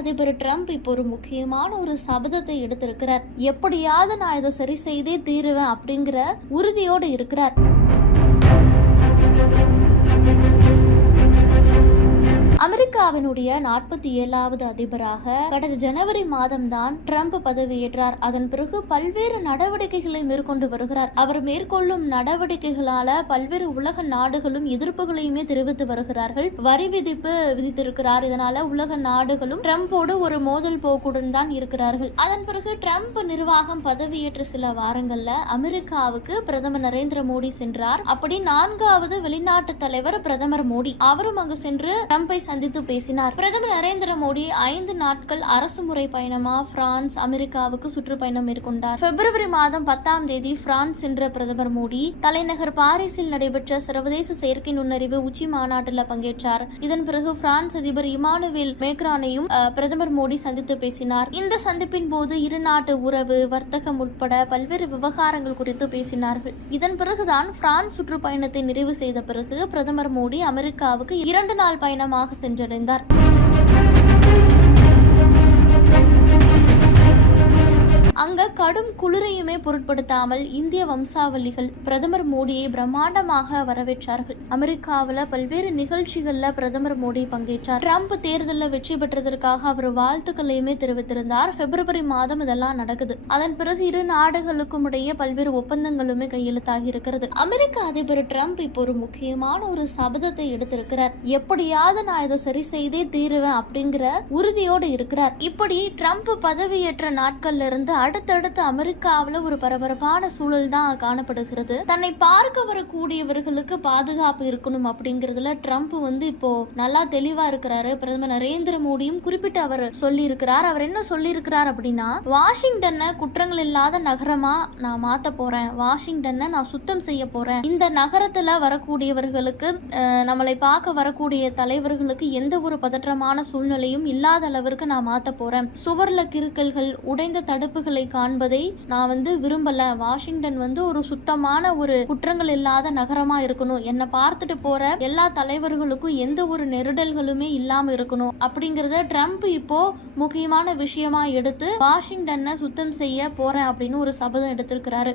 அதிபர் ட்ரம்ப் இப்போ ஒரு முக்கியமான ஒரு சபதத்தை எடுத்திருக்கிறார். எப்படியாவது நான் இதை சரி செய்தே தீருவேன் அப்படிங்கிற உறுதியோடு இருக்கிறார். அமெரிக்காவினுடைய நாற்பத்தி ஏழாவது அதிபராக கடந்த ஜனவரி மாதம்தான் ட்ரம்ப் பதவியேற்றார். அதன் பிறகு பல்வேறு நடவடிக்கைகளை மேற்கொண்டு வருகிறார். அவர் மேற்கொள்ளும் நடவடிக்கைகளால பல்வேறு உலக நாடுகளும் எதிர்ப்புகளையுமே தெரிவித்து வருகிறார்கள். வரி விதிப்பு விதித்திருக்கிறார். இதனால உலக நாடுகளும் ட்ரம்போடு ஒரு மோதல் போக்குடன் தான் இருக்கிறார்கள். அதன் பிறகு ட்ரம்ப் நிர்வாகம் பதவியேற்ற சில வாரங்கள்ல அமெரிக்காவுக்கு பிரதமர் நரேந்திர மோடி சென்றார். அப்படி நான்காவது வெளிநாட்டு தலைவர் பிரதமர் மோடி. அவரும் அங்கு சென்று ட்ரம்பை சந்தித்து பேசினார். பிரதமர் நரேந்திர மோடி ஐந்து நாட்கள் அரசு முறை பயணமா? பிரான்ஸ் அமெரிக்காவுக்கு சுற்றுப்பயணம் மேற்கொண்டார். பிப்ரவரி மாதம் பத்தாம் தேதி பிரான்ஸ் சென்ற பிரதமர் மோடி தலைநகர் பாரிஸில் நடைபெற்ற சர்வதேச செயற்கை நுண்ணறிவு உச்சி மாநாட்டில் பங்கேற்றார். இதன் பிறகு பிரான்ஸ் அதிபர் இமானுவேல் மேக்ரானையும் பிரதமர் மோடி சந்தித்து பேசினார். இந்த சந்திப்பின் போது இரு நாட்டு உறவு வர்த்தகம் உட்பட பல்வேறு விவகாரங்கள் குறித்து பேசினார்கள். இதன் பிறகுதான் பிரான்ஸ் சுற்றுப்பயணத்தை நிறைவு செய்த பிறகு பிரதமர் மோடி அமெரிக்காவுக்கு இரண்டு நாள் பயணமாக சென்றடைந்தார். வந்தார் அங்க கடும் குளிரையுமே பொருட்படுத்தாமல் இந்திய வம்சாவளிகள் பிரதமர் மோடியை பிரம்மாண்டமாக வரவேற்றார்கள். அமெரிக்காவில் பல்வேறு நிகழ்ச்சிகள்ல பிரதமர் மோடி பங்கேற்றார். ட்ரம்ப் தேர்தலில் வெற்றி பெற்றதற்காக அவர் வாழ்த்துக்களையுமே தெரிவித்திருந்தார். பிப்ரவரி மாதம் இதெல்லாம் நடக்குது. அதன் பிறகு இரு நாடுகளுக்கும் இடையே பல்வேறு ஒப்பந்தங்களுமே கையெழுத்தாகி இருக்கிறது. அமெரிக்க அதிபர் ட்ரம்ப் இப்போ ஒரு முக்கியமான ஒரு சபதத்தை எடுத்திருக்கிறார். எப்படியாவது நான் இதை சரி செய்தே தீருவேன் அப்படிங்கிற உறுதியோடு இருக்கிறார். இப்படி ட்ரம்ப் பதவியேற்ற நாட்கள்ல இருந்து அடுத்தடுத்து அமெரிக்காவில் ஒரு பரபரப்பான சூழல் தான் காணப்படுகிறது. தன்னை பார்க்க வரக்கூடியவர்களுக்கு பாதுகாப்பு இருக்கணும் அப்படிங்கிறதுல ட்ரம்ப் வந்து இப்போ நல்லா தெளிவா இருக்கிறாரு. பிரதமர் நரேந்திர மோடியும் குறிப்பிட்டு அவர் சொல்லி இருக்கிறார் அவர் என்ன சொல்லி இருக்கிறார் அப்படின்னா வாஷிங்டனை குற்றங்கள் இல்லாத நகரமா நான் மாத்த போறேன். வாஷிங்டனை நான் சுத்தம் செய்ய போறேன். இந்த நகரத்துல வரக்கூடியவர்களுக்கு நம்மளை பார்க்க வரக்கூடிய தலைவர்களுக்கு எந்த ஒரு பதற்றமான சூழ்நிலையும் இல்லாத அளவிற்கு நான் மாத்த போறேன். சுவர்ல கிறுக்கல்கள் உடைந்த தடுப்புகள் காண்பதை நான் வந்து விரும்பல. வாஷிங்டன் வந்து ஒரு சுத்தமான ஒரு குற்றங்கள் இல்லாத நகரமா இருக்கணும். என்னை பார்த்துட்டு போற எல்லா தலைவர்களுக்கும் எந்த ஒரு நெருடல்களுமே இல்லாம இருக்கணும். அப்படிங்கறத ட்ரம்ப் இப்போ முக்கியமான விஷயமா எடுத்து வாஷிங்டனை சுத்தம் செய்ய போறேன் அப்படின்னு ஒரு சபதம் எடுத்திருக்கிறாரு.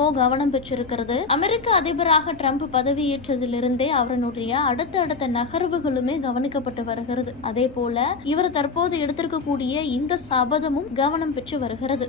இப்போ கவனம் பெற்றிருக்கிறது. அமெரிக்க அதிபராக ட்ரம்ப் பதவியேற்றதிலிருந்தே அவருடைய அடுத்தடுத்த நகர்வுகளுமே கவனிக்கப்பட்டு வருகிறது. அதே போல இவர் தற்போது எடுத்திருக்கக்கூடிய இந்த சபதமும் கவனம் பெற்று வருகிறது.